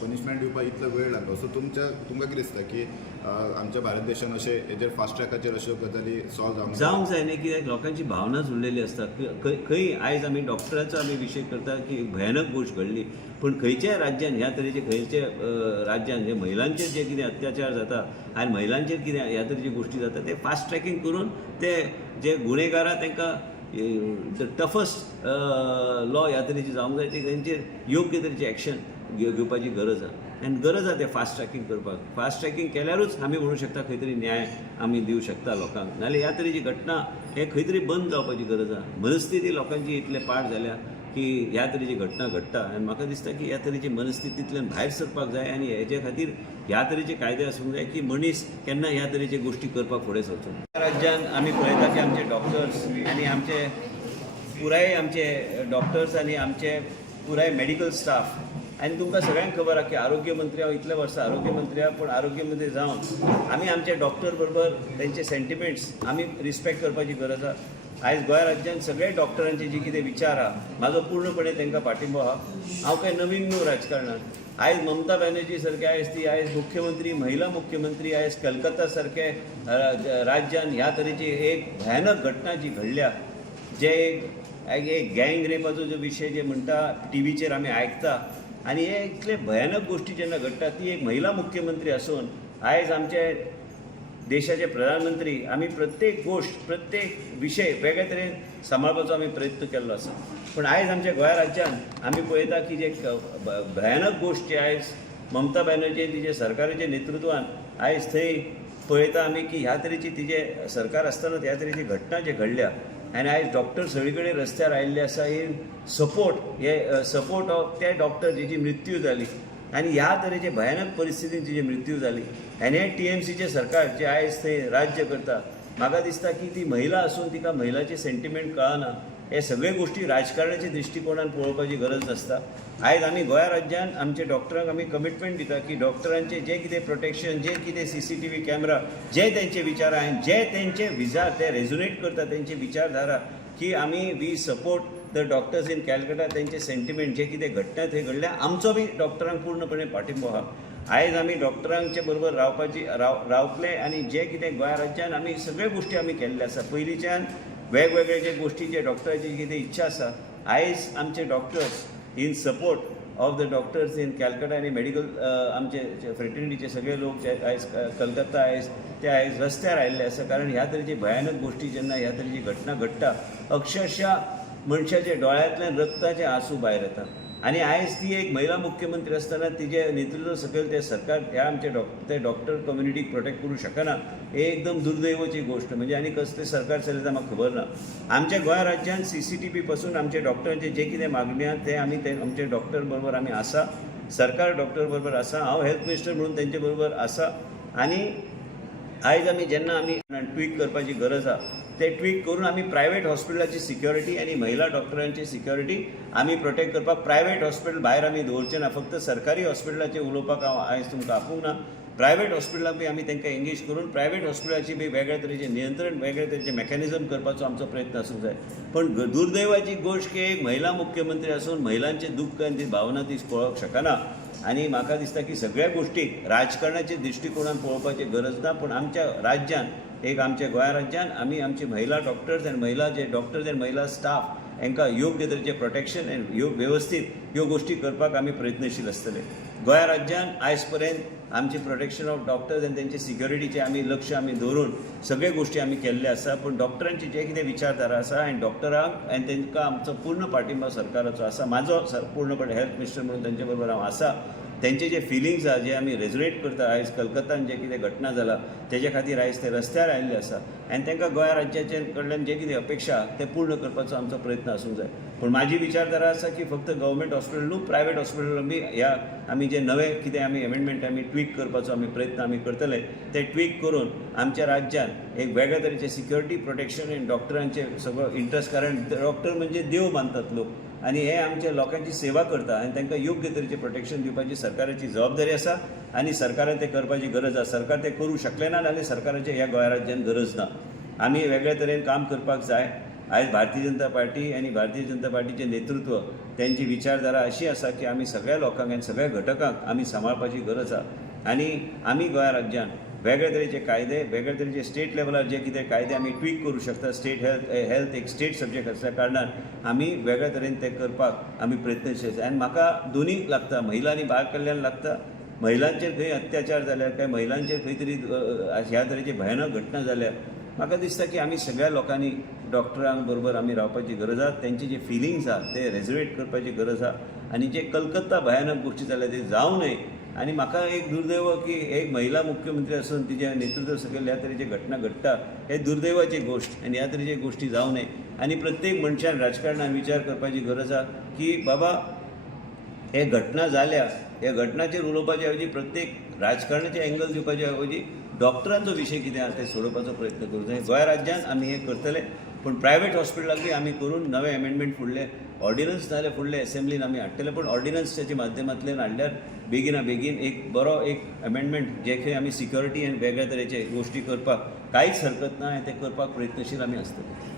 Punishment दिवपाक इतलो वेळ लागलो. सो तुमकां कितें दिसता की आमच्या भारत देशान अशे हेजेर फास्ट ट्रॅकाचेर अश्यो गजाली सॉल्व जावंक जाय न्ही, कित्याक लोकांची भावना जुळलेली आसता. खंय आयज आमी डॉक्टरांचो आमी विशय करता की भयानक गोश्ट घडली, पण खंयच्याय राज्यान ह्या तरेचे खंयचे राज्यान जे महिलांचेर जे कितें अत्याचार जाता आनी महिलांचेर कितें ह्या तरेचे गोश्टी जाता ते फास्ट ट्रॅकिंग करून ते जे गुन्हेगार तांकां टफस्ट लॉ ह्या तरेची जावंक जाय, तेंचेर योग्य तरेची एक्शन घेवपाची गरज आसा. आनी गरज आसा ते फास्ट ट्रॅकिंग करपाक. फास्ट ट्रॅकिंग केल्यारूच आमी म्हणूं शकता खंय तरी न्याय आमी दिवं शकता लोकांक. नाजाल्यार ह्या तरेची घटना हे खंय तरी बंद जावपाची गरज आसा. मनस्थिती लोकांची इतले पाड जाल्या की ह्या तरेची घटना घडटा आनी म्हाका दिसता की ह्या तरेची मनस्थितींतल्यान भायर सरपाक जाय आनी हेजे खातीर ह्या तरेचे कायदे आसूंक जाय की मनीस केन्ना ह्या तरेचे गोश्टी करपाक फुडें सरचो ना. राज्यान आमी पळयता की आमचे डॉक्टर्स आनी आमचे पुराय आमचे डॉक्टर्स आनी आमचे पुराय मेडिकल स्टाफ आनी तुमकां सगळ्यांक खबर आहा की आरोग्य मंत्री हांव इतले वर्सां आरोग्य मंत्री आहा, पूण आरोग्य मंत्री जावन आमी आमचे डॉक्टर बरोबर तेंचे सेंटिमेंट्स आमी रिस्पेक्ट करपाची गरज आहा. आयज गोंय राज्यान सगळे डॉक्टरांचे जे कितें विचार आहा म्हाजो पूर्णपणे तांकां पाठिंबो आहा. हांव काय नवीन न्हू राजकारणांत. आयज ममता बॅनर्जी सारके आयज मुख्यमंत्री, महिला मुख्यमंत्री आयज कलकत्ता सारके राज्यान ह्या तरेची एक भयानक घटना जी घडल्या, जे एक गँग रेपाचो जो विशय जे म्हणटा टीव्हीचेर आमी आयकता आनी हे इतले भयानक गोश्टी जेन्ना घडटा, ती एक महिला मुख्यमंत्री आसून आयज आमचे देशाचे प्रधानमंत्री आमी प्रत्येक गोश्ट प्रत्येक विशय वेगळे तरेन सांबाळपाचो आमी प्रयत्न केल्लो आसा. पूण आयज आमच्या गोंय राज्यान आमी पळयता की जे भयानक गोश्ट जे आयज ममता बॅनर्जी तिजे सरकाराच्या नेतृत्वान आयज थंय पळयता आमी की ह्या तरेची तिजे सरकार आसतना ह्या तरेची घटना जे घडल्या आनी आयज डॉक्टर सगळे कडेन रस्त्यार आयिल्ले आसा इन सपोर्ट ऑफ ते डॉक्टर जेची मृत्यू जाली आनी ह्या तरेचे भयानक परिस्थितीन तिची मृत्यू जाली. आनी हे TMCचे सरकार जे आयज थंय राज्य करता, म्हाका दिसता की ती महिला आसून तिका महिलाचे सेंटिमेंट कळना. हे सगळे गोश्टी राजकारणाच्या दृश्टिकोनान पळोवपाची गरज नासता. आयज आमी गोंय राज्यान आमच्या डॉक्टरांक आमी कमिटमेंट दिता की डॉक्टरांचे जे कितें प्रोटेक्शन, जे कितें CCTV कॅमेरा, जे तेंचे विचार आहात, जे तेंचे विचार ते रेझोनेट करता तेंची विचारधारा की आमी we support the doctors in Calcutta, तेंचे सेंटिमेंट जे कितें घटना थंय घडल्या, आमचो बी डॉक्टरांक पूर्णपणे पाठिंबो आहा. आयज आमी डॉक्टरांचे बरोबर रावतले आनी जे कितें गोंय राज्यान आमी सगळे गोश्टी आमी केल्ले आसा. पयलींच्यान वेगवेगळे जे गोश्टी जे डॉक्टराची कितें इच्छा आसा, आयज आमचे doctors in support of the doctors in Calcutta आनी मेडिकल आमचे फ्रेटर्निटीचे सगळे लोक जे आयज कलकत्ता ते आयज रस्त्यार आयिल्ले आसा. कारण ह्या तरेची भयानक गोश्टी जेन्ना ह्या तरेची घटना घडटा, अक्षरशा मनशाच्या दोळ्यांतल्यान रक्ताचे आंसू भायर येता. आनी आयज ती एक महिला मुख्यमंत्री आसतना तिजे नेतृत्व सकयल ते सरकार ह्या आमचे ते डॉक्टर कम्युनिटीक प्रोटेक्ट करूं शकना. हे एकदम दुर्दैवाची गोश्ट. म्हणजे आनी कसलें सरकार चलयता म्हाका खबर ना. आमच्या गोंय राज्यान CCTV पासून आमच्या डॉक्टरांचे जे कितें मागणी आहा ते आमी आमचे डॉक्टर बरोबर आमी आसा. सरकार डॉक्टर बरोबर आसा. हांव हेल्थ मिनिस्टर म्हणून तेंचे बरोबर आसा. आनी आयज आमी जेन्ना आमी ट्वीक करपाची गरज आहा ते ट्वीक करून आमी प्रायवेट हॉस्पिटलाची सिक्युरिटी आनी महिला डॉक्टरांची सिक्युरिटी आमी प्रोटेक्ट करपाक प्रायवेट हॉस्पिटल भायर आमी दवरचे ना. फक्त सरकारी हॉस्पिटलाचेर उलोवपाक हांव आयज तुमकां आपूंक ना. प्रायवेट हॉस्पिटलाक बी आमी तांकां एंगेज करून प्रायवेट हॉस्पिटलाची बी वेगळ्या तरेचे नियंत्रण, वेगळ्या तरेचे मेकॅनिझम करपाचो आमचो प्रयत्न आसूंक जाय. पण दुर्दैवाची गोश्ट की एक महिला मुख्यमंत्री आसून महिलांचे दुख्ख आनी ती भावना ती पळोवंक शकना. आनी म्हाका दिसता की सगळ्या गोश्टीक राजकारणाच्या दृश्टिकोनान पळोवपाची गरज ना. पूण आमच्या राज्यान एक आमच्या गोंय राज्यान आमी आमचे महिला डॉक्टर्स आनी महिला जे डॉक्टर्स आनी महिला स्टाफ हांकां योग्य तरेचे प्रोटेक्शन आनी वेवस्थीत ह्यो गोश्टी करपाक आमी प्रयत्नशील आसतले. गोंय राज्यान आयज पर्यंत आमचे प्रोटेक्शन ऑफ डॉक्टर्स आनी तेंचे सिक्युरिटीचे आमी लक्ष आमी दवरून सगळे गोश्टी आमी केल्ले आसा. पूण डॉक्टरांची जे कितें विचारधारा आसा आनी डॉक्टरांक आनी तांकां आमचो पूर्ण पाठिंबो सरकाराचो आसा. म्हाजो पूर्णपणे हेल्थ मिनिस्टर म्हणून तेंचे बरोबर हांव आसा. तेंचे जे फिलिंग्स आहा जे आमी रेझोनेट करता आयज कलकत्तान जे कितें घटना जाला तेजे खातीर आयज ते रस्त्यार आयिल्ले आसा. आनी तांकां गोंय राज्याचे कडल्यान जे कितें अपेक्षा ते पूर्ण करपाचो आमचो प्रयत्न आसूंक जाय. पूण म्हाजी विचारधारा आसा की फक्त गव्हर्मेंट हॉस्पिटल न्हू, प्रायवेट हॉस्पिटल बी ह्या आमी जे नवे कितें आमी एमेंडमेंट आमी ट्वीक करपाचो आमी प्रयत्न आमी करतले. ते ट्वीक करून आमच्या राज्यान एक वेगळ्या तरेचे सिक्युरिटी प्रोटेक्शन आनी डॉक्टरांचे सगळो इंट्रस्ट. कारण डॉक्टर म्हणजे देव मानतात लोक आनी हे आमच्या लोकांची सेवा करता आनी तांकां योग्य तरेचे प्रोटेक्शन दिवपाची सरकाराची जबाबदारी आसा आनी सरकारान ते करपाची गरज आसा. सरकार ते करूं शकले ना जाल्यार सरकाराची ह्या गोंय राज्यान गरज ना. आमी वेगळ्या तरेन काम करपाक जाय. आयज भारतीय जनता पार्टी आनी भारतीय जनता पार्टीचें नेतृत्व त्यांची विचारधारा अशी आसा की आमी सगळ्या लोकांक आनी सगळ्या घटकांक आमी सांबाळपाची गरज आसा आनी आमी गोंया राज्यान वेगळे तरेचे कायदे वेगळे तरेचे स्टेट लेवलार जे कितें कायदे आमी ट्वीक करूं शकता स्टेट हेल्थ एक स्टेट सब्जेक्ट आसल्या कारणान आमी वेगळ्या तरेन ते करपाक आमी प्रयत्नशील आसा आनी म्हाका दोनीय लागता महिला आनी बाळ कल्याण लागता महिलांचेर खंय अत्याचार जाल्यार काय महिलांचेर खंय तरी ह्या तरेचे भयानक घटना जाल्यार म्हाका दिसता की आमी सगळ्या लोकांनी डॉक्टरांक बरोबर आमी रावपाची गरज आसा तेंचे जे फिलिंग्स आसा ते रेजोनेट करपाची गरज आसा आनी जे कलकत्ता भयानक गोश्टी जाल्या ते जावं न्हय आनी म्हाका एक दुर्दैव की एक महिला मुख्यमंत्री आसून तिच्या नेतृत्व सकयल ह्या तरेचे घटना घडटा हे दुर्दैवाची गोश्ट आनी ह्या तरेचे गोश्टी जावं न्हय आनी प्रत्येक मनशान राजकारणान विचार करपाची गरज आसा की बाबा हे घटना जाल्या ह्या घटनाचेर उलोवपाचे ऐवजी प्रत्येक राजकारणाचे एंगल दिवपाचे ऐवजी डॉक्टरांचो विशय कितें आसा ते सोडोवपाचो प्रयत्न करूं जाय गोंय राज्यांत आमी हे करतले पूण प्रायवेट हॉस्पिटलांकूय आमी करून नवे अमेंडमेंट फुडले ऑर्डिनन्स नाजाल्यार फुडले एसेंब्लीन आमी हाडटले पूण ऑर्डिनन्साच्या माध्यमांतल्यान हाडल्यार बेगिना बेगीन एक बरो एक अमेंडमेंट जे खंय आमी सिक्युरिटी आनी वेगळ्या तरेचे गोश्टी करपाक कांयच हरकत ना ते करपाक प्रयत्नशील आमी आसतले